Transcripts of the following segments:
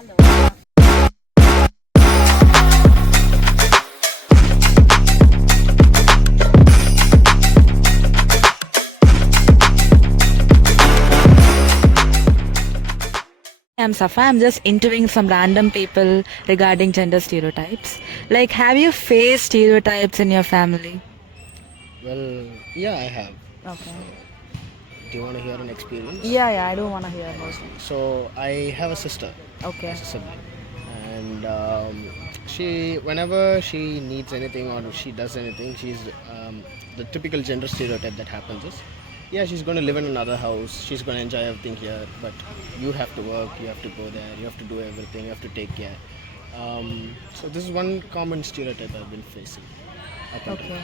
I'm Safa. I'm just interviewing some random people regarding gender stereotypes. Like, have you faced stereotypes in your family? Well, yeah, I have. Okay. Do you want to hear an experience? Yeah, I do want to hear about it. So I have a sister Okay. as a sibling, and whenever she needs anything or she does anything, she's the typical gender stereotype that happens is, yeah, she's going to live in another house, she's going to enjoy everything here, but you have to work, you have to go there, you have to do everything, you have to take care. So this is one common stereotype I've been facing. Up until Okay.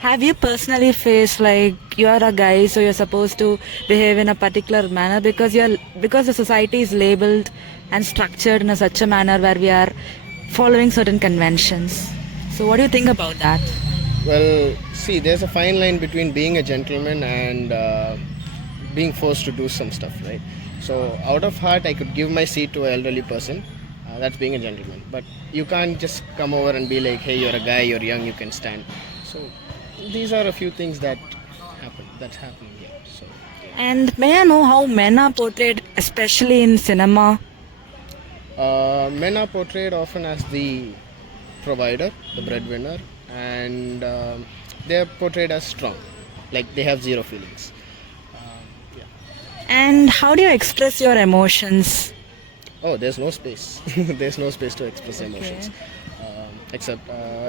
Have you personally faced like you are a guy, so you're supposed to behave in a particular manner because the society is labeled and structured in such a manner where we are following certain conventions. So what do you think about that? Well, see, there's a fine line between being a gentleman and being forced to do some stuff, right? So, out of heart, I could give my seat to an elderly person. That's being a gentleman. But you can't just come over and be like, hey, you're a guy, you're young, you can stand. So, these are a few things that's happening here. So, And may I know how men are portrayed, especially in cinema? men are portrayed often as the provider, the breadwinner, and they're portrayed as strong, like they have zero feelings. Yeah. And how do you express your emotions? Oh, there's no space. There's no space to express emotions. Except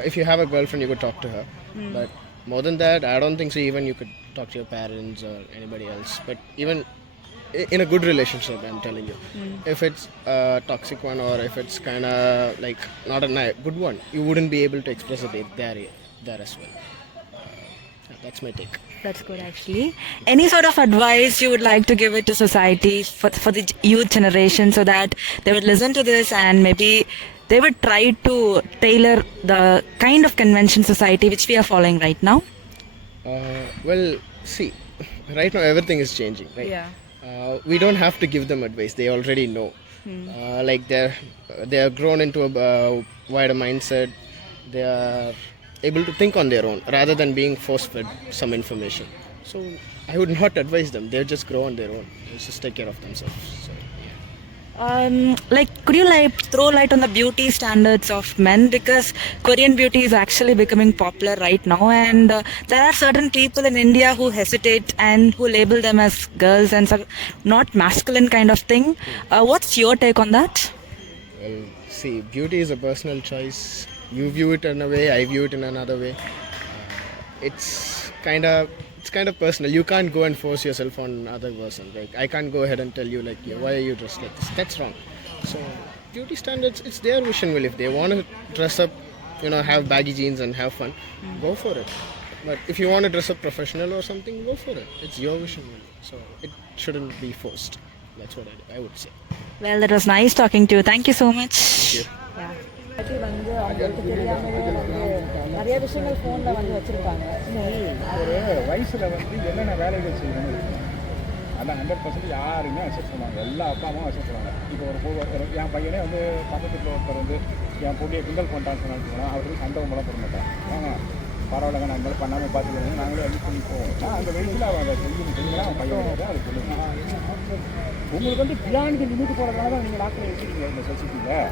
if you have a girlfriend, you could talk to her. But more than that, I don't think so. Even you could talk to your parents or anybody else. But even in a good relationship, I'm telling you, if it's a toxic one or if it's kind of like not a good one, you wouldn't be able to express it there as well. Yeah, that's my take. That's good, actually. Any sort of advice you would like to give it to society for the youth generation so that they would listen to this and maybe they would try to tailor the kind of convention society which we are following right now? Well, see, right now everything is changing, right? Yeah. We don't have to give them advice; they already know. Like they are grown into a wider mindset. They are able to think on their own rather than being force-fed some information. So I would not advise them. They'll just grow on their own. They'll just take care of themselves. So, Like, could you like throw light on the beauty standards of men, because Korean beauty is actually becoming popular right now, and there are certain people in India who hesitate and who label them as girls and some not masculine kind of thing. What's your take on that? well, see, beauty is a personal choice. You view it in a way, I view it in another way. It's kind of personal. You can't go and force yourself on other person. Like I can't go ahead and tell you like, yeah, why are you dressed like this? That's wrong. So beauty standards, it's their vision. Will if they want to dress up, have baggy jeans and have fun, go for it. But if you want to dress up professional or something, go for it. It's your vision. So it shouldn't be forced. That's what I would say. Well, that was nice talking to you. Thank you so much. Thank you. வந்து அவங்களுக்கு தெரியாமலே வந்து நிறைய விஷயங்கள் ஃபோனில் வந்து வச்சுருப்பாங்க. ஒரு வயசில் வந்து என்னென்ன வேலைகள் செய்யணும்னு இருக்கும். அதான் 100% யாருமே அக்செப்ட் பண்ணுவாங்க. எல்லா அப்பா அம்மாவும் அக்செப்ட் பண்ணுவாங்க. இப்போ என் பையனே வந்து பக்கத்தில் ஒருத்தர் வந்து என் பொண்ணியை கிண்டல் பண்ணிட்டான்னு சொன்னாங்க. அவருக்கு சண்டை மூலம் போட மாட்டாங்க. வாங்க பரவாயில்லங்க, நான் இந்த பண்ணாமல் பார்த்துக்கிறேன், நாங்களே அட்ஜஸ்ட் பண்ணி போவோம். அந்த வயசில் அவன் அதை செஞ்சீங்கன்னா அவன் பையன் தான் அது சொல்லுவாங்க. உங்களுக்கு வந்து பியாண்ட் லிமிட் போகிறதுனால தான் நீங்கள் லாக்கில் வச்சுருக்கீங்க இந்த சொசைட்டியில்.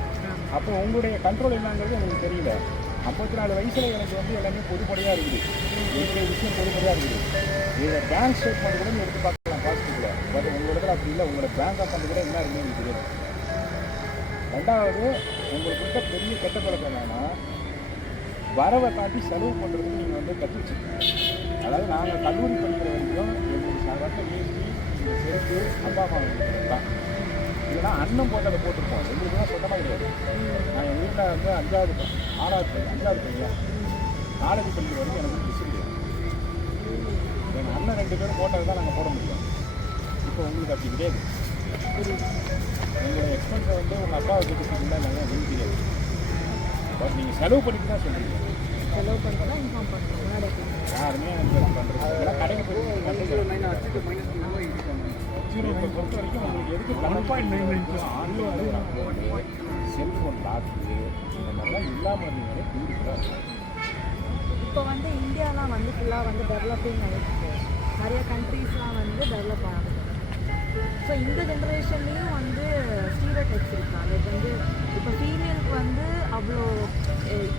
அப்போ உங்களுடைய கண்ட்ரோல் என்னங்கிறது உங்களுக்கு தெரியல. 54 வயசில் எனக்கு வந்து எல்லாமே பொதுப்படையாக இருக்குது. என்னுடைய விஷயம் பொதுப்படையாக இருக்குது. இதில் பேங்க் ஸ்டேட்மெண்ட் கூட எடுத்து பார்க்கலாம் பாசிட்டிவில். பட் உங்களோட அப்படி இல்லை. உங்களோட பேங்க் அக்கௌண்ட் கூட என்ன இருக்குன்னு எனக்கு தெரியாது. ரெண்டாவது, உங்களுக்கு பெரிய கெட்ட பழக்கம் என்னன்னா, வரவை காட்டி செலவு பண்ணுறதுக்கு நீங்கள் வந்து கற்று வச்சுருக்கீங்க. அதாவது நாங்கள் கல்லூரி படிக்கிற வரைக்கும் எங்களுக்கு சாதாரண ஏசி இந்த செருப்பு அப்பா அம்மா தான். இல்லைனா அண்ணன் போட்டு அதை போட்டிருப்போம். எங்களுக்கு தான் சொந்தமாக கிடையாது. நான் எங்கள் வீட்டில் வந்து 5வது பையன் காலேஜ் படிக்கிற வரைக்கும் எனக்கு ட்ரெஸ் கிடையாது. எங்கள் அண்ணன் 2 பேரும் போட்டது தான் நாங்கள் போட முடியும். இப்போ உங்களுக்கு அப்படி கிடையாது. உங்களோட எக்ஸ்பென்ஸை வந்து உங்கள் அப்பாவை கிட்ட நாங்கள் எனக்கு தெரியாது. பட் நீங்கள் செலவு பண்ணிட்டு தான் சொல்கிறீங்க. செலவு பண்ணுறது தான் இன்ஃபார்ம் பண்ணுறோம். யாருமே வந்து பண்ணுறது கடைக்கு போய் பொறுத்த வரைக்கும் உங்களுக்கு எதுக்கு 1.9 ஆன்லைன் இல்லாமல் இருந்தீங்கன்னா பியூட்டிஃபுல்லாக இருக்கும். இப்போ வந்து இந்தியாலாம் வந்து ஃபுல்லாக வந்து டெவலப்பிங் ஆகிடுச்சு, நிறைய கண்ட்ரீஸ்லாம் வந்து டெவலப் ஆகுது. ஸோ இந்த ஜென்ரேஷன்லேயும் வந்து ஸ்டீரியோடைப்ஸ் இருக்கா? லைக் வந்து இப்போ ஃபீமேலுக்கு வந்து அவ்வளோ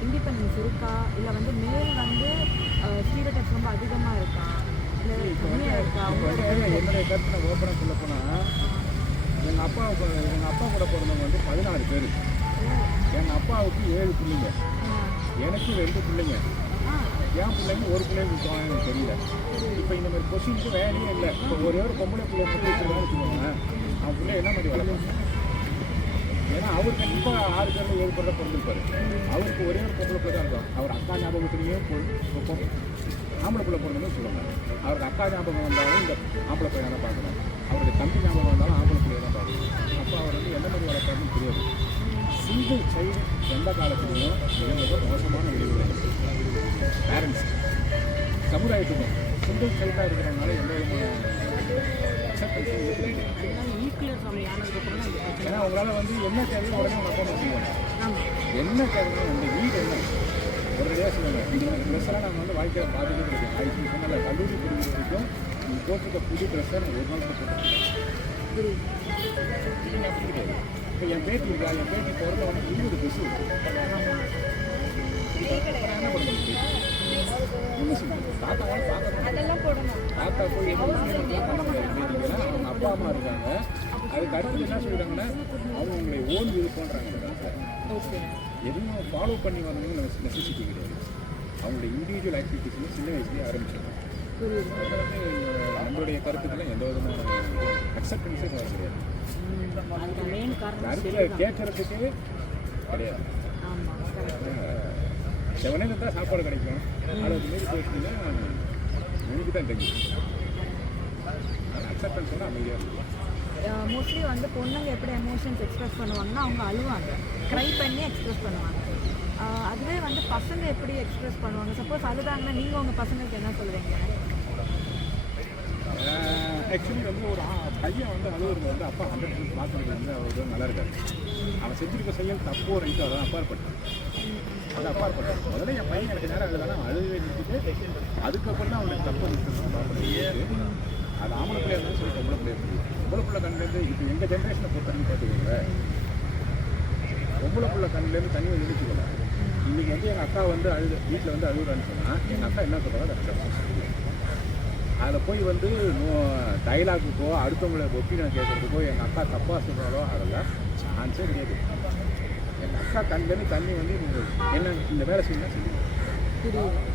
இண்டிபெண்டன்ஸ் இருக்கா, இல்லை வந்து மேல் வந்து ஸ்டீரியோடைப்ஸ் ரொம்ப அதிகமாக இருக்கா, இல்லை கம்மியாக இருக்கா? இப்போ வந்து என்னுடைய கருத்தை ஓப்பனாக சொல்ல போனால், எங்கள் அப்பா கூட பிறந்தவங்க வந்து 14 பேர். எங்கள் அப்பாவுக்கு 7 பிள்ளைங்க, எனக்கு 2 பிள்ளைங்க. என் பிள்ளைங்க ஒரு பிள்ளைங்க எனக்கு தெரியல. இப்போ இந்த மாதிரி கொஸ்டினுக்கு வேலையே இல்லை. இப்போ ஒரே ஒரு பொம்பளை பிள்ளை மட்டும் வச்சுருக்கான்னு வச்சுக்கோங்க, அவன் பிள்ளை என்ன மாதிரி வளர்ப்பாங்க? ஏன்னா அவர் கண்டிப்பாக 6 பேரில் 7 பேரில் பிறந்திருப்பாரு. அவருக்கு ஒரே ஒரு பொம்பளை பிள்ளை தான் இருக்கும். அவர் அக்கா ஞாபகத்துலேயே ஆம்பளை பிள்ளை பிறந்ததுன்னு சொல்லுவாங்க. அவருக்கு அக்கா ஞாபகம் வந்தாலும் இந்த ஆம்பளை பையனை தான் பார்க்கணும், அவருடைய தம்பி ஞாபகம் வந்தாலும் ஆம்பளை பிள்ளையை தான் பார்க்கணும். அப்போ அவர் வந்து எந்த மாதிரி வளர்ப்பாருன்னு தெரியாது. சிங்கிள் சைல்டு எந்த காலத்துலையும் மிக மோசமான விளைவுகளை பேரண்ட்ஸ் சமுதாயத்துக்கும் சிங்கிள் சைல்டாக இருக்கிறதுனால எந்த விதமான அக்செப்டன்ஸும் ஏன்னா அவங்களால வந்து என்ன தேவையோ உடனே அவங்க அப்பா செய்வாங்க. என்ன தேவையோ அந்த வீடு என்ன ஒரேடியாக சொல்லுவாங்க. இந்த ட்ரெஸ்ஸெல்லாம் நாங்கள் வந்து வாழ்க்கையை பார்த்துட்டு இருக்கோம். ஆயிடுச்சு சொன்னால கல்லூரி படிக்கிற வரைக்கும் நீ போட்டுருக்க புது ட்ரெஸ்ஸை நான் ஒரு நாள் போட்டுருக்கேன். அப்படி கிடையாது. இப்போ என் பேட்டி இருக்கா, என் பேட்டி பிறந்த உடனே 20 ட்ரெஸ் இருக்கு. என்ன பண்ணுறது? என்ன சொல்லுங்க, தாத்தாவால பார்க்கணும், தாத்தா போய் என்ன பண்ண முடியாது. பேட்டிங்கன்னா அவங்க அப்பா அம்மா இருக்காங்க. அதுக்கு அடுத்து என்ன சொல்லிட்டாங்கன்னா அவங்க உங்களை ஓன் விருப்பம்ன்றாங்க. எதுவும் ஃபாலோ பண்ணி வரணும்னு நெசசிட்டி கிடையாது. அவங்களுடைய இண்டிவிஜுவல் ஆக்டிவிட்டிஸ்னு சின்ன வயசுலேயே ஆரம்பிச்சிடணும். அதில் வந்து நம்மளுடைய கருத்துக்கெல்லாம் எந்த விதமான அக்செப்டன்ஸே வர கிடையாது. கருத்தை கேட்கறதுக்கு கிடையாது. செவனேல தான் சாப்பாடு கிடைக்கும். அளவுக்கு மாரி போயிட்டீங்கன்னா எனக்கு தான் தெரியும். அக்செப்டன்ஸ் வந்து அமைதியாக இருக்கும். மோஸ்ட்லி வந்து பொண்ணுங்க எப்படி எமோஷன்ஸ் எக்ஸ்ப்ரெஸ் பண்ணுவாங்கன்னா அவங்க அழுவாங்க, க்ரை பண்ணி எக்ஸ்ப்ரெஸ் பண்ணுவாங்க. அதுவே வந்து பசங்க எப்படி எக்ஸ்ப்ரெஸ் பண்ணுவாங்க? சப்போஸ் அழுதாங்கன்னா நீங்கள் உங்கள் பசங்களுக்கு என்ன சொல்லுவீங்க? ஆக்சுவலி வந்து ஒரு பையன் வந்து அழுவுறது வந்து அப்பா 100% பார்க்குறது வந்து அவர் நல்லா இருக்காரு. அவன் செஞ்சுருக்க செயல் தப்போ ரைட்டோ அதான் அப்பாற்பட்டான். அது அப்பாற்பட்டான். முதல்ல என் பையன் எனக்கு நேரம் அழுதானா அழுவே நிறுத்திட்டு அதுக்கப்புறம் தான் அவனுக்கு தப்பை நிறுத்தணும். அது ஆம்பளை பிள்ளையா இருந்தாலும் சரி, பொம்பளை பிள்ளையா இருந்தாலும் பொம்பளை பிள்ளை கண்ணிலேருந்து இப்போ எங்கள் ஜென்ரேஷனை பொறுத்தவரைக்கும் பார்த்துக்கோங்க, பொம்பளை பிள்ளை கண்ணிலேருந்து தண்ணியை நிறுத்திக்கல. இன்றைக்கி வந்து எங்கள் அக்கா வந்து வீட்டில் வந்து அழுகுறான்னு சொன்னால் எங்கள் அக்கா என்ன சொல்கிறாங்க அதை அதில் போய் வந்து டைலாக்குக்கோ அடுத்தவங்களை ஒப்பீனியன் கேட்குறதுக்கோ எங்கள் அக்கா தப்பாக சொல்கிறாலோ அதெல்லாம் சான்ஸே கிடையாது. எங்கள் அக்கா கண்ணிலேருந்து தண்ணி வந்து என்ன இந்த வேலை செய்யணும் செய்யணும்.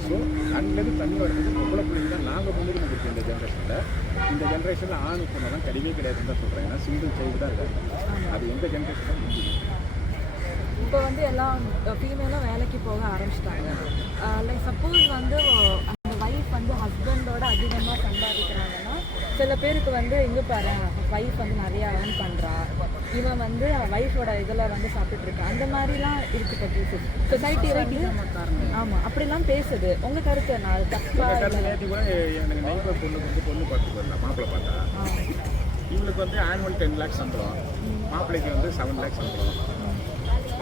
ஸோ கண்ணிலேருந்து தண்ணி வரும்போது பொம்பளை பிள்ளைங்க தான் நாங்கள் முன்னுரிமை கொடுத்தோம் இந்த ஜென்ரேஷனில். இந்த ஜென்ரேஷனில் ஆண் பொண்ணெல்லாம் கிடையவே கிடையாதுன்னு தான் சொல்கிறேன். ஏன்னா சிங்கிள் சைல்டு தான் இருக்காங்க. அது எங்கள் ஜென்ரேஷன் தான் முடியுது. இப்போ வந்து எல்லாம் ஃபீமேலும் வேலைக்கு போக ஆரம்பிச்சிட்டாங்க. லைக் சப்போஸ் வந்து அந்த ஒய்ஃப் வந்து ஹஸ்பண்டோட அதிகமாக சம்பாதிக்கிறாங்கன்னா சில பேருக்கு வந்து இங்கே பாரு ஒய்ஃப் வந்து நிறையா ஏர்ன் பண்ணுறா, இவன் வந்து ஒய்ஃபோட இதில் வந்து சாப்பிட்டுருக்கா, அந்த மாதிரிலாம் இருக்குது. கேசு சொசைட்டி வந்து ஆமாம் அப்படிலாம் பேசுது. உங்கள் கருத்து என்ன? அது தப்பாக நேற்று கூட எனக்கு நெய்பர் பொண்ணுக்கு வந்து பொண்ணு பார்த்து வரலாம். மாப்பிள்ளை பார்த்தா இவங்களுக்கு வந்து ஆனுவல் 10 lakhs சம்பளம், மாப்பிள்ளைக்கு வந்து 7 lakhs சம்பளம்.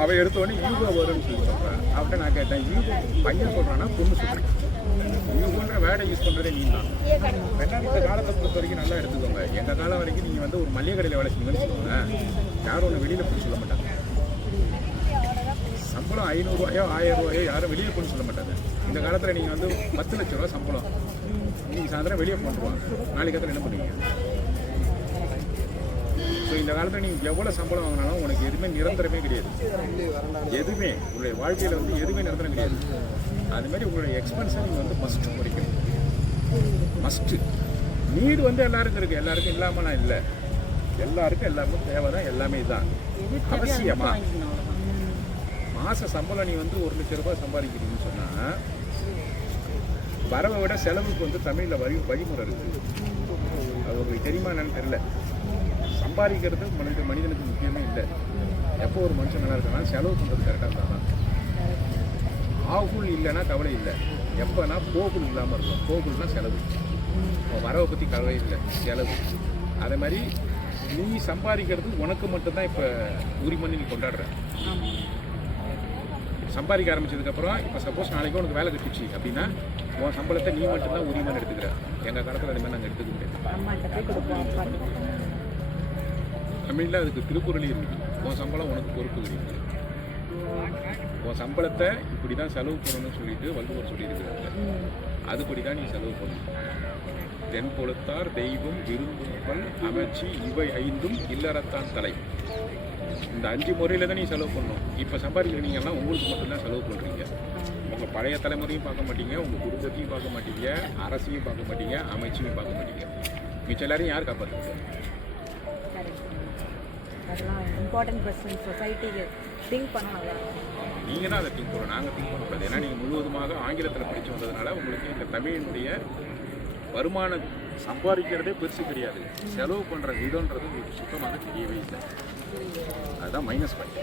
அவள் எடுத்தோடனே ஈகோ வரும்னு சொல்லி சொல்கிறேன். அவர்கிட்ட நான் கேட்டேன், ஈகோ பையன் சொல்கிறான்னா பொண்ணு சொல்கிறேன், ஈகோன்ற வேர்டை யூஸ் பண்ணுறதே நீ தான். ரெண்டாயிரத்து காலத்தை பொறுத்த வரைக்கும் நல்லா எடுத்துக்கோங்க. எங்கள் காலம் வரைக்கும் நீங்கள் வந்து ஒரு மளிகை கடையில் வேலை செஞ்சீங்கன்னு வச்சுக்கோங்க, யாரும் ஒன்று வெளியில் போய் சொல்ல மாட்டாங்க. சம்பளம் 500 ரூபாயோ 1000 ரூபாயோ யாரும் வெளியே போய் சொல்ல மாட்டாங்க. இந்த காலத்தில் நீங்கள் வந்து 10 லட்ச ரூபா சம்பளம், நீங்கள் சாயந்தரம் வெளியே போட்டுருவாங்க, நாளைக்கு என்ன பண்ணுவீங்க? ஸோ இந்த காலத்தில் நீங்கள் எவ்வளோ சம்பளம் வாங்கினாலும் உனக்கு எதுவுமே நிரந்தரமே கிடையாது. எதுவுமே உங்களுடைய வாழ்க்கையில் வந்து எதுவுமே நிரந்தரம் கிடையாது. அதுமாதிரி உங்களுடைய எக்ஸ்பென்ஸை நீங்கள் வந்து மஸ்ட்டு குறைக்கணும். மஸ்ட்டு நீடு வந்து எல்லாருக்கும் இருக்குது, எல்லாருக்கும் இல்லாமலாம் இல்லை. எல்லாருக்கும் எல்லாமே தேவை தான், எல்லாமே தான் அவசியமா. மாத சம்பளம் நீ வந்து 1 லட்ச ரூபாய் சம்பாதிக்கிறீங்கன்னு சொன்னால் வரவை விட செலவுக்கு வந்து தமிழில் வழிமுறை இருக்குது. அது உங்களுக்கு தெரியுமா என்னன்னு தெரியல. சம்பாதிக்கிறது மனிதனுக்கு முக்கியமே இல்லை. எப்போ ஒரு மனுஷன் நல்லா இருக்கனாலும் செலவு பண்ணுறது கரெக்டாக இருந்தால் தான். ஆகுல் இல்லைன்னா கவலை இல்லை, எப்போனா போகுல் இல்லாமல் இருக்கும். போகுல்னா செலவு. இப்போ வரவை பற்றி கவலை இல்லை, செலவு. அதே மாதிரி நீ சம்பாதிக்கிறது உனக்கு மட்டும்தான் இப்போ உரிமைன்னு நீ கொண்டாடுற. சம்பாதிக்க ஆரம்பிச்சதுக்கப்புறம் இப்போ சப்போஸ் நாளைக்கு உனக்கு வேலை கிட்டுச்சு அப்படின்னா உன் சம்பளத்தை நீ மட்டும்தான் உரிமைன்னு எடுத்துக்கிற. எங்கள் காலத்தில் அது மாதிரி நாங்கள் எடுத்துக்க முடியாது. அம்மாட்ட போய் கொடுப்போம். தமிழில் அதுக்கு திருக்குறளே இருக்குது. உன் சம்பளம் உனக்கு பொறுப்பு இருக்குது. உன் சம்பளத்தை இப்படி தான் செலவு பண்ணணும்னு சொல்லிட்டு வள்ளுவர் சொல்லியிருக்கிறாங்க. அதுபடி தான் நீ செலவு பண்ணணும். தென் பொழுத்தார் தெய்வம் விரும்புகள் அமைச்சு இவை 5ம் இல்லறத்தான் தலை. இந்த 5 முறையில் தான் நீ செலவு பண்ணணும். இப்போ சம்பாதிக்கிறீங்கன்னா உங்களுக்கு மட்டும்தான் செலவு பண்ணுறீங்க. உங்கள் பழைய தலைமுறையும் பார்க்க மாட்டீங்க, உங்கள் குடும்பத்தையும் பார்க்க மாட்டீங்க, அரசையும் பார்க்க மாட்டீங்க, அமைச்சையும் பார்க்க மாட்டீங்க. மிச்சம் எல்லாரையும் யார் காப்பாற்றுறது? அதெல்லாம் இம்பார்ட்டன்ட் கொஸ்டின் சொசைட்டிக்கு திங்க் பண்ணலாம். நீங்கள் தான் அதை திங்க் பண்ணணும், நாங்கள் திங்க் பண்ணக்கூடாது. ஏன்னா நீங்கள் முழுவதுமாக ஆங்கிலத்தில் படித்து வந்ததுனால உங்களுக்கு இந்த தமிழினுடைய வருமானம் சம்பாதிக்கிறதே பெருசு கிடையாது. செலவு பண்ணுற விதம்ன்றது உங்களுக்கு சுத்தமாக தெரியவே இல்லை. அதுதான் மைனஸ் பாயிண்ட்.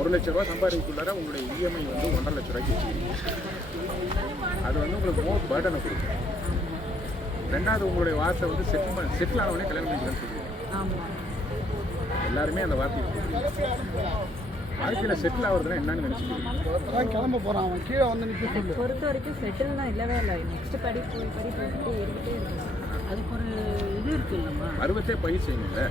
1 லட்ச ரூபா சம்பாதிக்குள்ளார உங்களுடைய இஎம்ஐ வந்து 1.5 லட்ச ரூபாய்க்கு வச்சுக்கிறீங்க. அது வந்து உங்களுக்கு மோர் பேர்டனை கொடுக்கும். ரெண்டாவது உங்களுடைய வார்த்தை வந்து செட்டில் ஆனவனே கல்யாணம் பண்ணிக்கலாம்னு சொல்லுவீங்க. எல்லாருமே அந்த வார்த்தையை சொல்லுவீங்க. வாழ்க்கையில் செட்டில் ஆகுறதுனா என்னன்னு நினச்சிக்கிறீங்க? கிளம்ப போகிறான், அவன் கீழே வந்து நிற்க சொல்லு. பொறுத்த வரைக்கும் செட்டில்னா இல்லவே இல்லை. நெக்ஸ்ட் படிப்பு இருந்துகிட்டே இருக்கு. அதுக்கு ஒரு இது இருக்கு இல்லைம்மா, பருவத்தை பயிர் செய்யுங்க.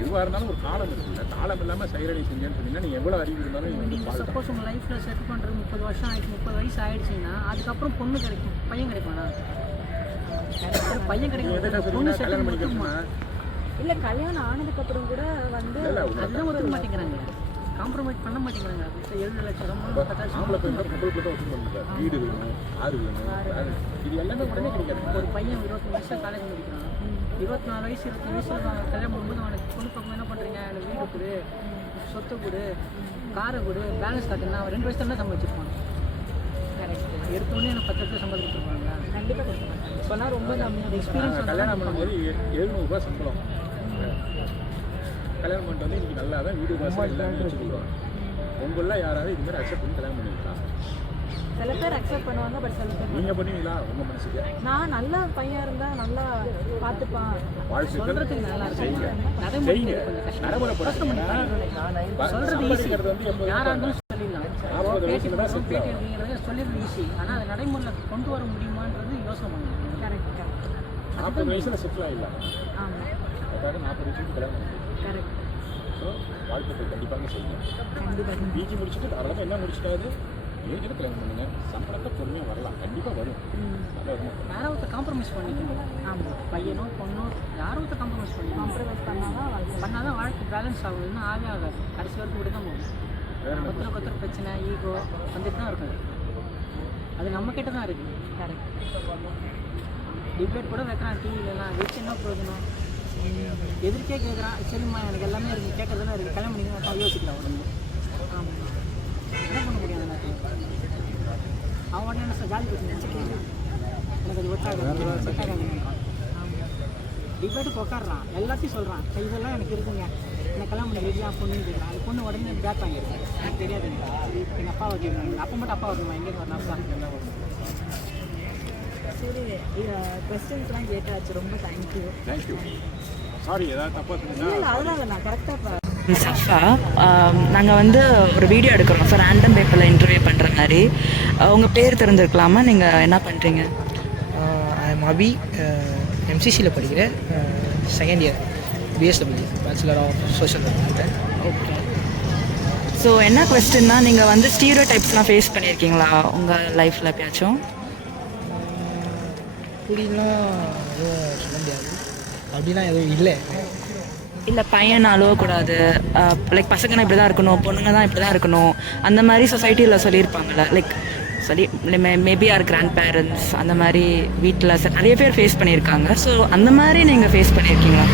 எதுவாக இருந்தாலும் ஒரு காலம் இருக்குல்ல. காலம் இல்லாமல் சைரடி செஞ்சேன்னு சொன்னீங்கன்னா நீங்கள் எவ்வளோ அறிவு இருந்தாலும் நீங்கள் வந்து சப்போஸ் உங்கள் லைஃப்பில் செட் பண்ணுறது 30 வருஷம் ஆயிடுச்சு, 30 வயசு ஆயிடுச்சுன்னா அதுக்கப்புறம் பொண்ணு கிடைக்கும், பையன் கிடைக்குமாண்ணா? பையன் கிடைக்கும், பொண்ணு செட்டில் பண்ணிக்கணுமா? இல்லை கல்யாணம் ஆனதுக்கப்புறம் கூட வந்து அதுதான் ஒத்துக்க மாட்டேங்கிறாங்க, காம்ப்ரமைஸ் பண்ண மாட்டேங்கிறாங்க. 7 லட்சம் 10 லட்சம் ஆம்பளை பெண்கள் பொம்பளை தான் ஒத்துக்க. வீடு வேணும், ஆறு வேணும், இது எல்லாமே உடனே கிடைக்காது. ஒரு பையன் 20 வருஷம் காலேஜ் முடிக்கிறான், 24 வயசு 25 வயசில் கல்யாணம் பண்ணும்போது அவனுக்கு பொண்ணு பக்கம் என்ன பண்ணுறீங்க, எனக்கு வீடு கொடு, சொத்து கொடு, காரை கொடு, பேலன்ஸ் காட்டுன்னா அவன் 2 வயசு தான் சம்பாதிச்சிருப்பான். எடுத்தோடனே எனக்கு 10 லட்சம் சம்பாதிச்சிருப்பாங்க. கண்டிப்பாக கொடுக்க மாட்டாங்க. இப்போலாம் ரொம்ப நம்ம எக்ஸ்பீரியன்ஸ் கல்யாணம் பண்ணும்போது 700 ரூபாய் சம்பளம். கல்யாணம் பண்ணிட்டு வந்து இன்னைக்கு நல்லா தான் வீடு வாசல் எல்லாமே வச்சுருக்கோம். உங்களெலாம் யாராவது இது மாதிரி அக்செப்ட் பண்ணி கல்யாணம் பண்ணிக்கலாம்? சில பேர் அக்செப்ட் பண்ணுவாங்க, பட் சில பேர் நீங்கள் பண்ணுவீங்களா உங்கள் மனசுக்கு? நான் நல்ல பையன் இருந்தால் நல்லா பார்த்துப்பான் வாழ்த்துக்கள் நல்லா செய்யுங்க. நடைமுறை நடைமுறைப்படுத்துறீங்கன்னா சொல்கிறது ஈஸி, யாராக இருந்தாலும் சொல்லிடலாம். 40 வயசுல தான் செட்டில் ஆகும். பேட்டி சொல்லிடுறது ஈஸி, ஆனால் அதை நடைமுறையில் கொண்டு வர முடியுமான்றது யோசனை பண்ணணும். கரெக்ட் கரெக்ட் 40 வயசில் செட்டில் ஆகிடலாம். ஆமாம் அதுக்காக 40 வயசுக்கு கல்யாணம் பண்ணுங்க. கரெக்ட். ஸோ வாழ்த்துக்கள் கண்டிப்பாக செய்யுங்க. கண்டிப்பாக பிஜி முடிச்சுட்டு அவ்வளோதான் என்ன முடிச்சிட்டாது ஏஜில் கல்யாணம் பண்ணுங்க. சம்பளத்தை பொறுமையாக வரலாம், கண்டிப்பாக வரும். நல்லா வரும். யாரோ ஒருத்தர் காம்ப்ரமைஸ் பண்ணிக்கணும். ஆமாம், பையனோ பொண்ணோ யாரோ ஒருத்தர் காம்ப்ரமைஸ் பண்ணிக்கணும். காம்ப்ரமைஸ் பண்ணால் தான் வாழ்க்கை பேலன்ஸ் ஆகும். இன்னும் ஆகவே ஆகாது, கடைசி வரைக்கும் இப்படி தான் போகும். ஒருத்தருக்கு பிரச்சனை, ஈகோ வந்துட்டு தான் இருக்கும். அது நம்ம கிட்ட தான் இருக்குது. கரெக்ட். டிபேட் கூட வைக்கிறான் டிவிலலாம், வச்சு என்ன பிரயோஜனம்? எதிர்க்கே கேட்குறான், சரிம்மா எனக்கு எல்லாமே இருக்குது, கேட்கறதுலாம் இருக்குது, கல்யாணம் பண்ணிக்கலாம் யோசிக்கிறான் உடனே. ஆமாம், என்ன பண்ண முடியாது? அவன் உடனே என்ன சார் ஜாலி பேசி நினச்சிக்கலாம், எனக்கு அது ஒட்டாக டிபேட்டுக்கு உட்காடுறான், எல்லாத்தையும் சொல்கிறான், இதெல்லாம் எனக்கு இருக்குங்க, எனக்கு கல்யாணம் பண்ணி ரெடியாக பொண்ணு கேட்குறான். அது பொண்ணு உடனே பேக் வாங்கிடுறேன், எனக்கு தெரியாதுங்க, எங்கள் அப்பா வைக்கிறாங்க, அப்போ மட்டும் அப்பா வரணுமா, எங்கேருந்து வரணும் அப்பா? சரி, கொஸ்டின்ஸ்லாம் கேட்டாச்சு, ரொம்ப தேங்க்யூ. தேங்க்யூ. சாரி ஏதாவது தப்பாக சொன்னீங்கன்னா இல்லை அதெல்லாம் நான் கரெக்டாக சஃபா, நாங்கள் வந்து ஒரு வீடியோ எடுக்கிறோம். ஸோ ரேண்டம் பேப்பரில் இன்டர்வியூ பண்ணுற மாதிரி. உங்கள் பேர் தெரிஞ்சிருக்கலாமா? நீங்கள் என்ன பண்ணுறீங்க? ஐ எம் அபி, எம்சிசியில் படிக்கிறேன், second year BSW, bachelor of social work. Okay. So என்ன கொஸ்டின்னா, நீங்கள் வந்து ஸ்டீரியோ டைப்ஸ்லாம் ஃபேஸ் பண்ணியிருக்கீங்களா உங்கள் லைஃப்பில் எப்பயாச்சும்? அப்படின்லாம் எதுவும் சொல்ல முடியாது, அப்படிலாம் எதுவும் இல்லை. இல்லை பையன் அழுவக்கூடாது, லைக் பசங்கன்னா இப்படி தான் இருக்கணும், பொண்ணுங்க தான் இப்படி தான் இருக்கணும், அந்த மாதிரி சொசைட்டியில் சொல்லியிருப்பாங்கள்ல, லைக் சொல்லி மேபி ஆர் கிராண்ட் பேரண்ட்ஸ் அந்த மாதிரி வீட்டில் நிறைய பேர் ஃபேஸ் பண்ணியிருக்காங்க. ஸோ அந்த மாதிரி நீங்கள் ஃபேஸ் பண்ணியிருக்கீங்களா?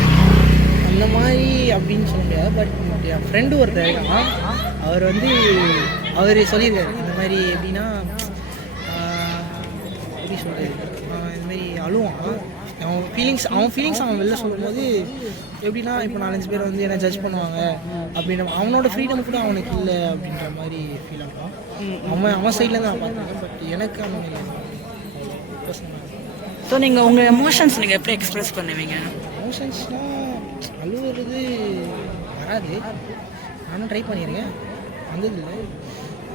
அந்த மாதிரி அப்படின்னு சொல்ல முடியாது, பட் என் ஃப்ரெண்டு ஒருத்தர் இருக்கான், அவர் வந்து அவர் சொல்லியிருக்காரு இந்த மாதிரி. எப்படின்னா எப்படி சொல்கிறது, இந்த மாதிரி அழுவான், அவன் ஃபீலிங்ஸ் அவன் வெளில சொல்லும்போது எப்படின்னா, இப்போ 4-5 பேர் வந்து என்ன ஜட்ஜ் பண்ணுவாங்க அப்படின்னு அவனோட ஃப்ரீடம் கூட அவனுக்கு இல்லை அப்படின்ற மாதிரி ஃபீல் ஆகும். அவன் சைடில் தான் நான் பார்த்தேன், பட் எனக்கு அந்த மாதிரி ஸோ நீங்கள் உங்கள் எமோஷன்ஸ் நீங்கள் எப்படி எக்ஸ்ப்ரெஸ் பண்ணுவீங்க? எமோஷன்ஸ்னால் அழுவுறது வராது, நானும் ட்ரை பண்ணியிருக்கேன், வந்ததில்லை.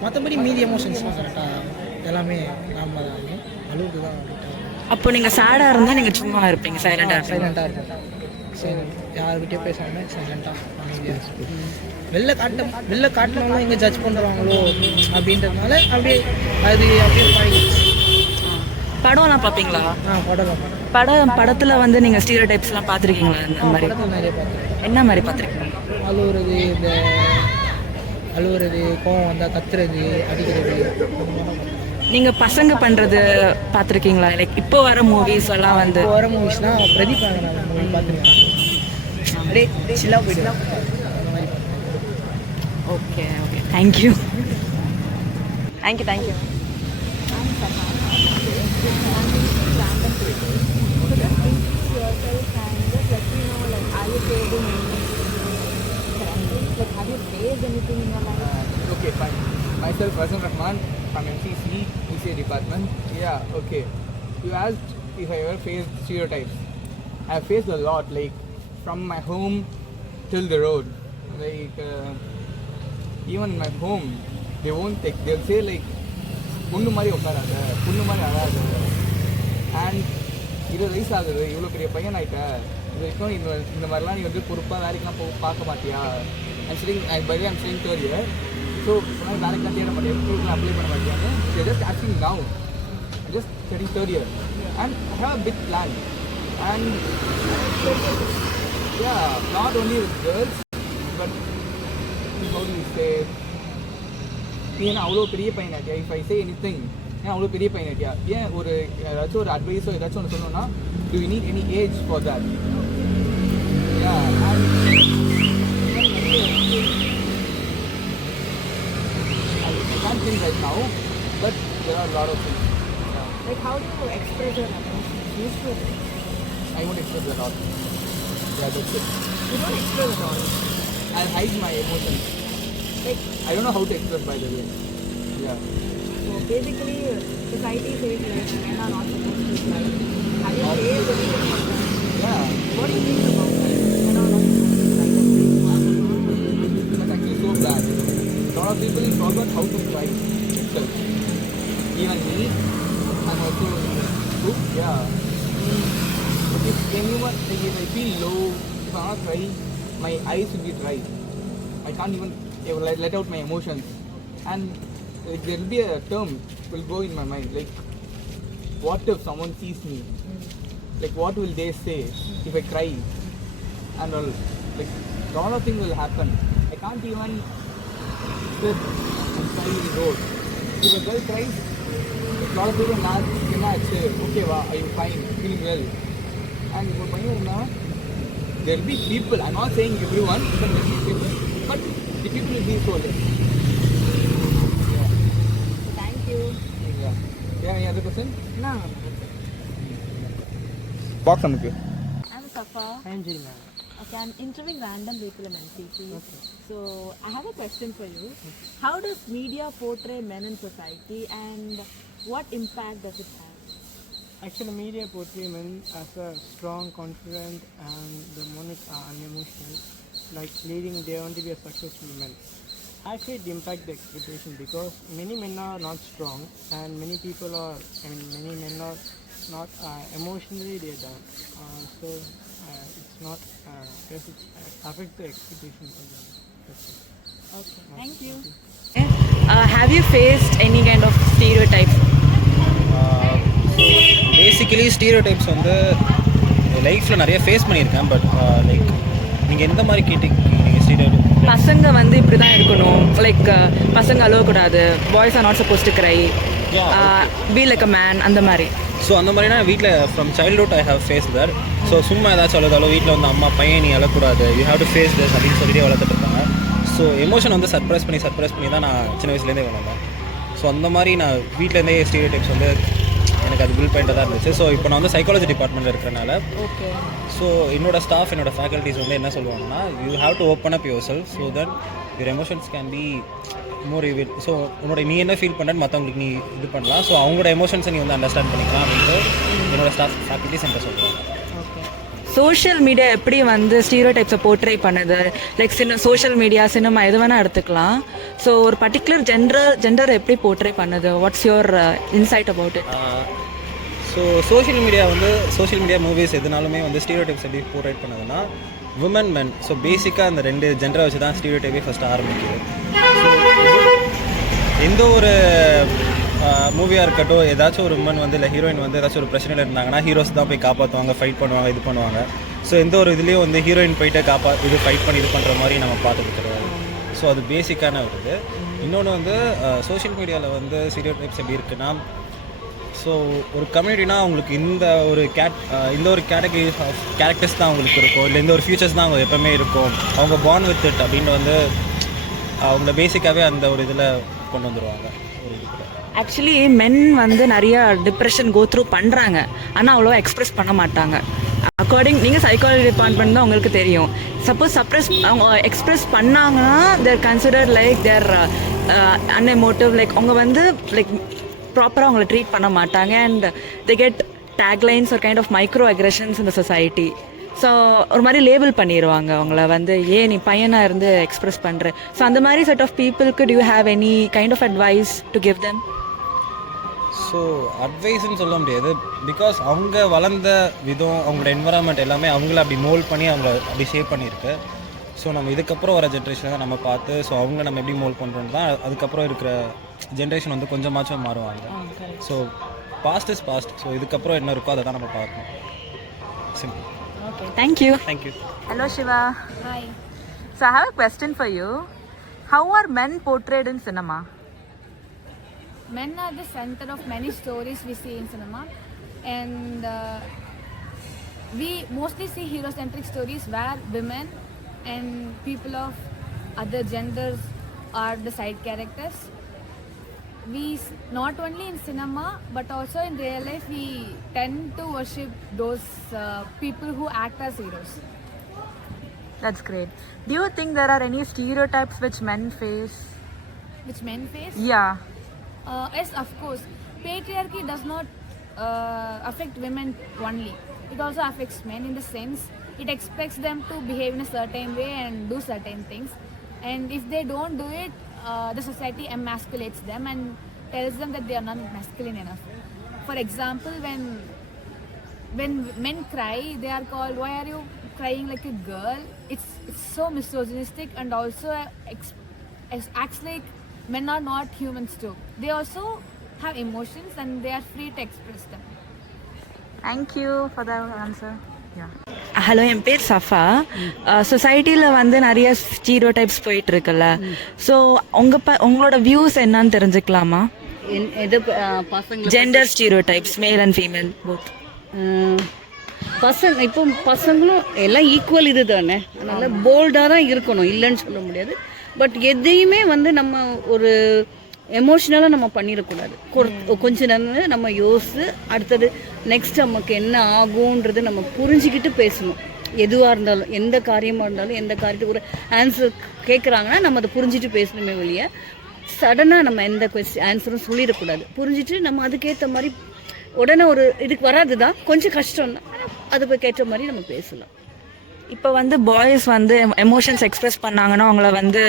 மற்றபடி மீதி எமோஷன்ஸ்லாம் கரெக்டாக எல்லாமே நார்மலாக தான் இருக்கும். அளவுக்கு தான் அப்போ நீங்கள் சேடாக இருந்தால் நீங்கள் சும்மா இருப்பீங்க, சைலண்டாக இருப்பீங்க. சைலண்ட்டாக இருக்கும். சரி, யாருக்கிட்டே பேசாமல் சைலண்ட்டாக அமைதியாக வெளில காட்டினாலும் எங்கே ஜட்ஜ் பண்ணுறாங்களோ அப்படின்றதுனால அப்படியே அது அப்படியே பழகிடுச்சு. படம்லாம் பார்ப்பீங்களா? படத்தில் வந்து நீங்கள் ஸ்டீரியோ டைப்ஸ்லாம் பார்த்துருக்கீங்களா? இந்த மாதிரி படத்தில் நிறைய பார்த்துருக்கேன். என்ன மாதிரி பார்த்துருக்கீங்க? அழுவுறது, கோவம் வந்தால் கத்துறது, அடிக்கிறது. நீங்கள் பசங்க பண்ணுறது பார்த்துருக்கீங்களா? லைக் இப்போ வர மூவிஸ் எல்லாம் வந்து வர மூவிஸ்னால் பிரதீப் நாங்கள் மூவி பார்த்துருக்கேன். அப்படியே சில்லாக போயிடுவேன். அந்த மாதிரி okay thank you. Okay, fine. Myself, Razan Rahman, from MCC, ECA department. Yeah, okay. You asked if I ever faced stereotypes. I have faced a lot, like from my home till the road. Like even my home, they won't take. They'll say like, "Punnu mari ukkaraga, punnu mari alaga." And இது வயசு ஆகுது, இவ்வளோ பெரிய பையன் ஆகிட்ட, இது வரைக்கும் இந்த மாதிரிலாம் நீ வந்து பொறுப்பாக வேலைக்கெலாம் பார்க்க மாட்டியா? Bye I'm staying third year. So வேலைக்கெலாம் தேட மாட்டேன், ஸ்கூலுக்குலாம் அப்ளை பண்ண மாட்டியான்னு just asking now. Just studying third year and I have a big plan. And not only with girls but how do you say, நீ என்ன அவ்வளோ பெரிய பையன் ஆகிட்டியா? இஃப் ஐ சே எனிதிங், ஏன் அவ்வளோ பெரிய பையன் ஆகிட்டியா? ஏன் ஒரு ஏதாச்சும் ஒரு அட்வைஸோ ஏதாச்சும் ஒன்று சொல்லணும்னா, to you need any age for that? I can't think right now, but there are a lot of things. Like how do you express your emotions usually? I won't express a lot. Yeah, that's it. You don't express at all. I'll hide my emotions. Like I don't know how to express, by the way. Yeah. so basically society says like men are not supposed to cry. Have you faced anything? Yeah. What do you think about that? Men are not supposed to cry. That's actually so bad. A lot of people forgot how to cry itself. Even me, I'm also in this group. Yeah. If anyone, like, if I feel low, if I'm not crying, my eyes will be dry. I can't even let out my emotions. And like, there will be a term will go in my mind, like, what if someone sees me? Like, what will they say if I cry? And all, like, a lot of things will happen. I can't even sit and cry in the road. If a girl cries, a lot of people cannot say, okay, wow, are you fine, feeling well? And if a pioneer now, there will be people, I'm not saying everyone, but there will be people, but the people will be so less. Thank you. Yeah. Yeah, any other question? No. Box நமக்கு. I'm Safa. I'm Jiri ma'am. Okay, I'm interviewing random people in MCC. Okay. So I have a question for you. How does media portray men in society and what impact does it have? Actually, media portray men as a strong, confident, and the moment unemotional, like leading they want to be a successful man. Actually, it impacts the expectation because many men are not strong, and many people are. Many men are not emotionally they are down. So it's not. Yes, it affects the expectations of them. That's it. Okay, thank you. Have you faced any kind of stereotypes? Basically stereo types வந்து லைஃப்பில் நிறைய face பண்ணியிருக்கேன். But like நீங்கள் எந்த மாதிரி கேட்டீங்க? நீங்கள் stereo பசங்க வந்து இப்படி தான் இருக்கணும், லைக் பசங்க அழுவக்கூடாது, boys are not suppose to cry, be like a man, அந்த மாதிரி. ஸோ அந்த மாதிரினா வீட்டில் from childhood I have face that. So சும்மா ஏதாச்சும் அழுதாலும் வீட்டில் வந்து அம்மா பையன் நீ அழக்கூடாது, you have to face this அப்படின்னு சொல்லிட்டு வளர்த்துட்டு இருக்காங்க. ஸோ எமோஷன் வந்து சர்ப்ரைஸ் பண்ணி தான் நான் சின்ன வயசுலேருந்தே வளர்ந்தேன். ஸோ அந்த மாதிரி நான் வீட்டிலேருந்தே ஸ்டீரியோ டைப்ஸ் வந்து எனக்கு அது பில் பாயிண்டாக தான் இருந்துச்சு. ஸோ இப்போ நான் வந்து சைக்காலஜி டிபார்ட்மெண்ட்டில் இருக்கிறனால ஸோ என்னோடய ஸ்டாஃப் என்னோடய ஃபேக்கல்ட்டிஸ் வந்து என்ன சொல்லுவாங்கன்னா, you have to open up your self so that your emotions can be more reveal. So உன்னோட நீ என்ன ஃபீல் பண்ணுறன்னு மற்றவங்களுக்கு நீ இது பண்ணலாம். ஸோ அவங்களோட எமோஷன்ஸை நீ வந்து அண்டர்ஸ்டாண்ட் பண்ணிக்கலாம் அப்படின்ட்டு என்னோடய ஸ்டாஃப் ஃபேக்கல்ட்டிஸ் என்கிட்ட சொல்லுவாங்க. சோஷியல் மீடியா எப்படி வந்து ஸ்டீரியோ டைப்ஸை போர்ட்ரே பண்ணுது, லைக் சோஷியல் மீடியா, சினிமா எது வேணால் எடுத்துக்கலாம். ஸோ ஒரு பர்டிகுலர் ஜெண்டர் எப்படி போர்ட்ரே பண்ணுது? What's your inside about it? So social media movies எதுனாலுமே வந்து ஸ்டீரியோடைப்ஸ் எப்படி போர்ட்ரேட் பண்ணுதுன்னா விமன் மென். ஸோ பேசிக்காக அந்த 2 ஜெண்டரை வச்சு தான் ஸ்டீரியோடைப்பே ஃபஸ்ட்டு ஆரம்பிக்குது. எந்த ஒரு மூவியாக இருக்கட்டும், ஏதாச்சும் ஒரு உமன் வந்து இல்லை ஹீரோயின் வந்து ஏதாச்சும் ஒரு பிரச்சனையில் இருந்தாங்கன்னா ஹீரோஸ் தான் போய் காப்பாற்றுவாங்க, ஃபைட் பண்ணுவாங்க, இது பண்ணுவாங்க. ஸோ எந்த ஒரு இதுலேயும் வந்து ஹீரோயின் போயிட்டு ஃபைட் பண்ணி இது பண்ணுற மாதிரி நம்ம பார்த்தது கிடையாது. ஸோ அது பேசிக்கான ஒரு இது. இன்னொன்று வந்து சோஷியல் மீடியாவில் வந்து ஸ்டீரியோடைப்ஸ் எப்படி இருக்குன்னா, ஸோ ஒரு கம்யூனிட்டினா அவங்களுக்கு இந்த ஒரு கேட்டகரி ஆஃப் கேரக்டர்ஸ் தான் அவங்களுக்கு இருக்கும், இல்லை இந்த ஒரு ஃபியூச்சர்ஸ் தான் அவங்க எப்போவுமே இருக்கும், அவங்க பார்ன் வித் இட் அப்படின்னு வந்து அவங்கள பேசிக்காகவே அந்த ஒரு இதில் கொண்டு வந்துடுவாங்க. ஆக்சுவலி மென் வந்து நிறைய டிப்ரெஷன் கோ த்ரூ பண்ணுறாங்க, ஆனால் அவ்வளோவா எக்ஸ்ப்ரெஸ் பண்ண மாட்டாங்க. நீங்கள் சைக்காலஜி டிபார்ட்மெண்ட் தான் உங்களுக்கு தெரியும். சப்போஸ் அவங்க எக்ஸ்ப்ரெஸ் பண்ணாங்கன்னா தேர் கன்சிடர் லைக் தேர் அன்எமோட்டிவ், லைக் அவங்க வந்து லைக் ப்ராப்பராக அவங்கள ட்ரீட் பண்ண மாட்டாங்க. அண்ட் தே கெட் டேக்லைன்ஸ் ஒரு கைண்ட் ஆஃப் மைக்ரோ அக்ரெஷன்ஸ் இந்த சொசைட்டி. ஸோ ஒரு மாதிரி லேபிள் பண்ணிடுவாங்க அவங்கள வந்து, நீ பையனாக இருந்து எக்ஸ்ப்ரெஸ் பண்ணுற. ஸோ அந்த மாதிரி செட் ஆஃப் பீப்புளுக்கு do you have any kind of advice to give them? So அட்வைஸ்ன்னு சொல்ல முடியாது, பிகாஸ் அவங்க வளர்ந்த விதம், அவங்களோட என்வரான்மெண்ட் எல்லாமே அவங்கள அப்படி மோல்ட் பண்ணி அவங்கள அப்படி ஷேப் பண்ணியிருக்கு. ஸோ நம்ம இதுக்கப்புறம் வர ஜென்ரேஷனை தான் நம்ம பார்த்து, ஸோ அவங்க நம்ம எப்படி மோல்ட் பண்ணுறோன்னு தான் அதுக்கப்புறம் இருக்கிற ஜென்ரேஷன் வந்து கொஞ்சமாச்சும் மாறுவாங்க. So past is past. So இதுக்கப்புறம் என்ன இருக்கோ அதை தான் நம்ம பார்க்கணும். Simple. Okay, thank you. Thank you. Hello Shiva. Hi. So I have a question for you. How are men portrayed in cinema? Men are the center of many stories we see in cinema, and we mostly see hero-centric stories where women and people of other genders are the side characters. Not only in cinema but also in real life, we tend to worship those people who act as heroes. That's great. Do you think there are any stereotypes which men face? Which men face? Yeah. Yes, of course. Patriarchy does not affect women only. It also affects men in the sense it expects them to behave in a certain way and do certain things. And if they don't do it, the society emasculates them and tells them that they are not masculine enough. For example, when men cry, they are called, "Why are you crying like a girl?" It's so misogynistic, and also acts like men are not humans too. They also have emotions and they are free to express them. Thank you for the answer. Yeah. Hello, என் பேர் சஃபா. சொசைட்டியில் வந்து நிறைய stereotypes போயிட்டு இருக்குல்ல, so உங்களோட views என்னன்னு தெரிஞ்சுக்கலாமா? எது பசங்க gender stereotypes, male and female both. பசங்க இப்போ பசங்களும் எல்லாம் ஈக்குவல் இது தானே, அதனால் போல்டாக தான் இருக்கணும், இல்லைன்னு சொல்ல முடியாது. பட் எதையுமே வந்து நம்ம ஒரு எமோஷ்னலாக நம்ம பண்ணிடக்கூடாது. கொஞ்ச நேரம் நம்ம யோசித்து அடுத்தது நெக்ஸ்ட் நமக்கு என்ன ஆகுன்றது நம்ம புரிஞ்சுக்கிட்டு பேசணும். எதுவாக இருந்தாலும், எந்த காரியமாக இருந்தாலும், எந்த காரியத்துக்கு ஒரு ஆன்சர் கேட்குறாங்கன்னா நம்ம அதை புரிஞ்சுட்டு பேசணுமே வெளியே சடனாக நம்ம எந்த ஆன்சரும் சொல்லிடக்கூடாது. புரிஞ்சுட்டு நம்ம அதுக்கேற்ற மாதிரி உடனே ஒரு இதுக்கு வராது தான், கொஞ்சம் கஷ்டம் தான், அதுக்கு ஏற்ற மாதிரி நம்ம பேசலாம். இப்போ வந்து பாய்ஸ் வந்து எமோஷன்ஸ் எக்ஸ்பிரஸ் பண்ணாங்கன்னா அவங்கள வந்து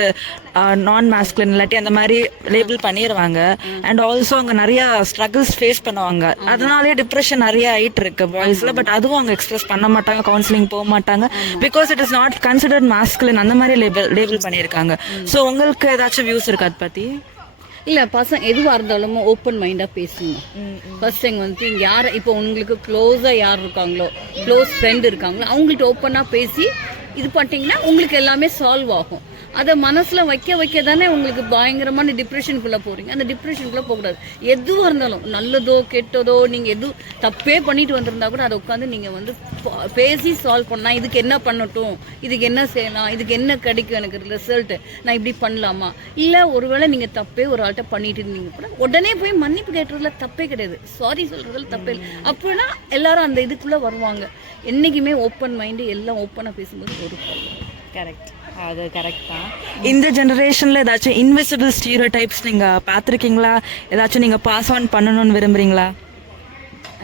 நான் மாஸ்குலின் இல்லாட்டி அந்த மாதிரி லேபிள் பண்ணிடுவாங்க. அண்ட் ஆல்சோ அவங்க நிறைய ஸ்ட்ரகிள்ஸ் ஃபேஸ் பண்ணுவாங்க. அதனாலே டிப்ரெஷன் நிறைய ஆகிட்டு இருக்கு பாய்ஸில். பட் அதுவும் அவங்க எக்ஸ்பிரஸ் பண்ண மாட்டாங்க, கவுன்சிலிங் போக மாட்டாங்க, because it is not considered masculine, அந்த மாதிரி லேபிள் பண்ணியிருக்காங்க. ஸோ உங்களுக்கு ஏதாச்சும் வியூஸ் இருக்கு அதை பற்றி? இல்லை, பசங்க எதுவாக இருந்தாலும் ஓப்பன் மைண்டாக பேசுங்க. ஃபர்ஸ்ட் திங் வந்து யார் இப்போ உங்களுக்கு க்ளோஸாக யார் இருக்காங்களோ, க்ளோஸ் ஃப்ரெண்ட் இருக்காங்களோ, அவங்கள்ட்ட ஓப்பனாக பேசி இது பண்ணிட்டீங்கன்னா உங்களுக்கு எல்லாமே சால்வ் ஆகும். அதை மனசில் வைக்க தானே உங்களுக்கு பயங்கரமான டிப்ரெஷனுக்குள்ளே போகிறீங்க. அந்த டிப்ரெஷனுக்குள்ளே போகக்கூடாது. எதுவாக இருந்தாலும், நல்லதோ கெட்டதோ, நீங்கள் எதுவும் தப்பே பண்ணிட்டு வந்திருந்தா கூட அதை உட்காந்து நீங்கள் வந்து பேசி சால்வ் பண்ணால், இதுக்கு என்ன பண்ணட்டும், இதுக்கு என்ன செய்யலாம், இதுக்கு என்ன கிடைக்கும், எனக்கு ரிசல்ட்டு, நான் இப்படி பண்ணலாமா, இல்லை ஒருவேளை நீங்கள் தப்பே ஒரு ஆள்கிட்ட பண்ணிட்டு இருந்தீங்க கூட உடனே போய் மன்னிப்பு கேட்டுறதுல தப்பே கிடையாது, சாரி சொல்கிறதுல தப்பே இல்லை. அப்படின்னா எல்லாரும் அந்த இதுக்குள்ளே வருவாங்க. என்றைக்குமே ஓப்பன் மைண்டு, எல்லாம் ஓப்பனாக பேசும்போது ஒரு கரெக்ட், அது கரெக்ட் தான். இந்த ஜெனரேஷனில் ஏதாச்சும் இன்விசிபிள் ஸ்டீரியோடைப்ஸ் நீங்கள் பார்த்துருக்கீங்களா? ஏதாச்சும் நீங்கள் பாஸ் ஆன் பண்ணணும்னு விரும்புகிறீங்களா?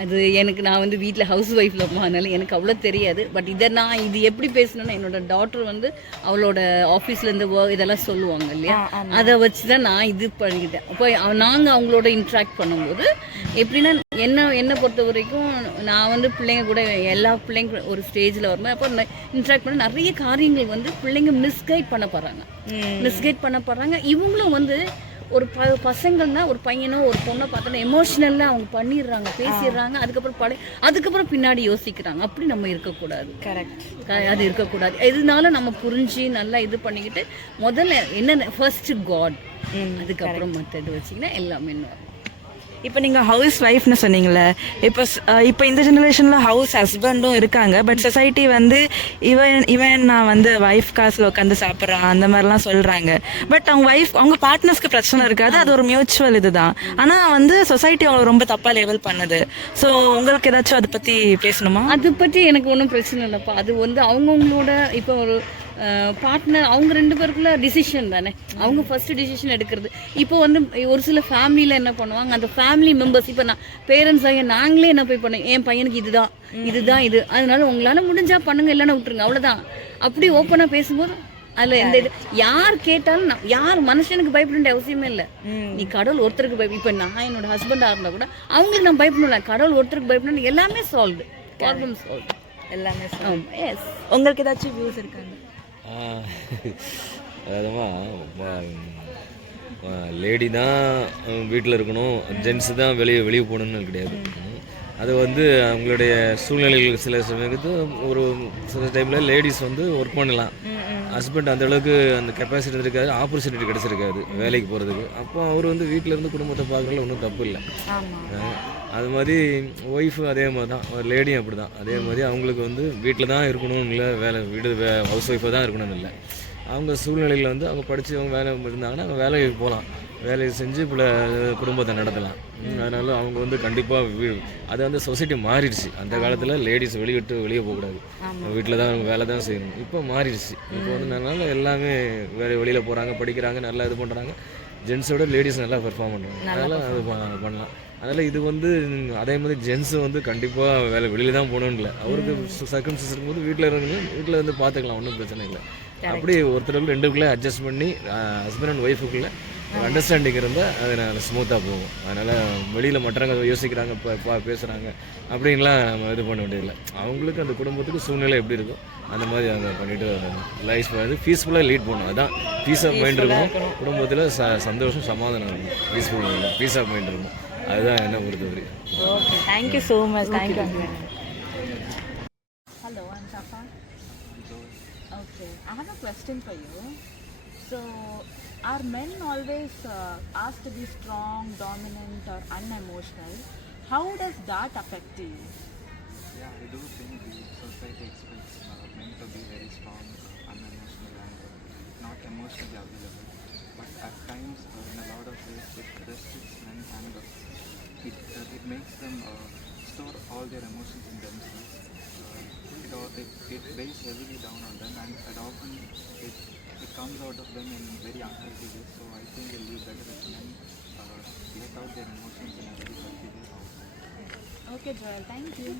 அது எனக்கு நான் வந்து வீட்டில் ஹவுஸ் ஒய்ஃபில் அதனால எனக்கு அவ்வளோ தெரியாது. பட் இதை நான் இது எப்படி பேசணுன்னா என்னோட டாட்டர் வந்து அவளோட ஆஃபீஸ்லேருந்து இதெல்லாம் சொல்லுவாங்க இல்லையா, அதை வச்சு தான் நான் இது பண்ணிக்கிட்டேன். அப்போ நாங்கள் அவங்களோட இன்ட்ராக்ட் பண்ணும்போது எப்படின்னா என்னை பொறுத்த வரைக்கும் நான் வந்து பிள்ளைங்க கூட எல்லா பிள்ளைங்க ஒரு ஸ்டேஜில் வரும்போது அப்போ இன்ட்ராக்ட் பண்ண நிறைய காரியங்கள் வந்து பிள்ளைங்க மிஸ்கைட் பண்ண போகிறாங்க. இவங்களும் வந்து ஒரு பசங்கள்னா ஒரு பையனோ ஒரு பொண்ணை பார்த்தோன்னா எமோஷ்னலாக அவங்க பண்ணிடுறாங்க, பேசிடுறாங்க, அதுக்கப்புறம் பின்னாடி யோசிக்கிறாங்க. அப்படி நம்ம இருக்கக்கூடாது. கரெக்ட், அது இருக்கக்கூடாது. இதனால நம்ம புரிஞ்சு நல்லா இது பண்ணிக்கிட்டு முதல்ல என்ன ஃபர்ஸ்ட் காட், அதுக்கப்புறம் மற்றது வச்சிங்கன்னா எல்லாமே இன்னும். இப்போ நீங்கள் ஹவுஸ் ஒய்ஃப்னு சொன்னீங்களே, இப்போ இந்த ஜெனரேஷனில் ஹவுஸ் ஹஸ்பண்டும் இருக்காங்க. பட் சொசைட்டி வந்து இவன் நான் வந்து ஒய்ஃப் காசில் உட்காந்து சாப்பிட்றான் அந்த மாதிரிலாம் சொல்கிறாங்க. பட் அவங்க பார்ட்னர்ஸ்க்கு பிரச்சனை இருக்காது, அது ஒரு மியூச்சுவல் இதுதான். ஆனால் வந்து சொசைட்டி அவங்க ரொம்ப தப்பாக லேவல் பண்ணுது. ஸோ உங்களுக்கு ஏதாச்சும் அதை பற்றி பேசணுமா? அதை பற்றி எனக்கு ஒன்றும் பிரச்சனை இல்லைப்பா. அது வந்து அவங்கவுங்களோட இப்போ ஒரு பார்ட்னர் அவங்க 2 பேருக்குள்ள டிசிஷன் தானே, அவங்க ஃபர்ஸ்ட் டிசிஷன் எடுக்கிறது. இப்போ வந்து ஒரு சில ஃபேமிலியில் என்ன பண்ணுவாங்க, அந்த ஃபேமிலி மெம்பர்ஸ் இப்போ நான் பேரண்ட்ஸ் ஆகிய நாங்களே என்ன போய் பண்ணோம், என் பையனுக்கு இதுதான் இது, அதனால உங்களால் முடிஞ்சா பண்ணுங்க, இல்லைன்னா விட்டுருங்க, அவ்வளோதான். அப்படி ஓப்பனாக பேசும்போது அதில் எந்த இது யார் கேட்டாலும் யார் மனுஷனுக்கு பயப்பட வேண்டிய அவசியமே இல்லை. நீ கடவுள் ஒருத்தருக்கு இப்போ நான் என்னோட ஹஸ்பண்டாக இருந்தால் கூட அவங்களுக்கு நான் பயப்படல, கடவுள் ஒருத்தருக்கு பயப்படணும், எல்லாமே சால்வ்டு, ப்ராப்ளம் சால்வ்டு, எல்லாமே சால்வ். எஸ், உங்களுக்கு ஏதாச்சும் வியூஸ் இருக்காங்க? அதாவதுமா லேடி தான் வீட்டில் இருக்கணும், ஜென்ஸு தான் வெளியே போகணுன்னு கிடையாது. அது வந்து அவங்களுடைய சூழ்நிலைகள் சில சமயத்து சில டைமில் லேடிஸ் வந்து ஒர்க் பண்ணலாம், ஹஸ்பண்ட் அந்த அளவுக்கு அந்த கெப்பாசிட்டி இருக்காது, ஆப்பர்ச்சுனிட்டி கிடச்சிருக்காது வேலைக்கு போகிறதுக்கு. அப்போ அவர் வந்து வீட்டில் இருந்து குடும்பத்தை பார்க்குறதுல ஒன்றும் தப்பு இல்லை. அது மாதிரி ஒய்ஃபு அதே மாதிரி தான், ஒரு லேடியும் அப்படி தான். அதே மாதிரி அவங்களுக்கு வந்து வீட்டில் தான் இருக்கணும்னு இல்லை, ஹவுஸ் ஒய்ஃபாக தான் இருக்கணும்னு இல்லை. அவங்க சூழ்நிலையில் வந்து அவங்க படித்து அவங்க வேலை இருந்தாங்கன்னா அவங்க வேலைக்கு போகலாம், வேலையை செஞ்சு குடும்பத்தை நடத்தலாம். அதனால அவங்க வந்து கண்டிப்பாக அது வந்து சொசைட்டி மாறிடுச்சு. அந்த காலத்தில் லேடிஸ் வெளியே போகக்கூடாது, வீட்டில் தான் அவங்க வேலை தான் செய்யணும். இப்போ மாறிடுச்சு. இப்போ வந்து அதனால எல்லாமே வெளியில் போகிறாங்க, படிக்கிறாங்க, நல்லா இது பண்ணுறாங்க. ஜென்ஸோட லேடிஸ் நல்லா பெர்ஃபார்ம் பண்ணுறாங்க, அதனால் அது பண்ணலாம். அதனால் இது வந்து அதே மாதிரி ஜென்ஸு வந்து கண்டிப்பாக வெளியில் தான் போகணுன்னு இல்லை, அவருக்கு சர்க்கம்ஸ்டன்ஸ் இருக்கும்போது வீட்டில் வந்து பார்த்துக்கலாம், ஒன்றும் பிரச்சனை இல்லை. அப்படி ஒருத்தருக்கு 2 அட்ஜஸ்ட் பண்ணி ஹஸ்பண்ட் அண்ட் ஒய்ஃபுக்குள்ளே அண்டர்ஸ்டாண்டிங் இருந்தால் அது நான் ஸ்மூத்தாக போகும். அதனால் வெளியில் மற்றவங்க யோசிக்கிறாங்க, பேசுகிறாங்க அப்படின்லாம் நம்ம இது பண்ண வேண்டியதில்லை. அவங்களுக்கு அந்த குடும்பத்துக்கு சூழ்நிலை எப்படி இருக்கும் அந்த மாதிரி அவங்க பண்ணிவிட்டு லைஃப் வந்து பீஸ்ஃபுல்லாக லீட் பண்ணணும். அதுதான் பீஸ் ஆஃப் மைண்ட் இருக்கணும், குடும்பத்தில் சந்தோஷம் சமாதானம் இருக்கணும், பீஸ்ஃபுல் பீஸ் ஆஃப் மைண்ட் இருக்கணும். அதுதான் என்ன பொறுத்தவரை. Okay, thank you so much. Thank you. Hello, I'm Safa. Okay, I have a question for you. So, are men always asked to be strong, dominant, or unemotional? How does that affect you? Yeah, I do think the society expects men to be very strong, unemotional, and not emotionally available. But at times, in a lot of ways, it restricts men and it makes them store all their emotions in themselves. It weighs heavily down on them, and often it comes out of them in very unhealthy ways. So I think it will be better if men let out their emotions in a very healthy way outside. Okay, Joel, thank you.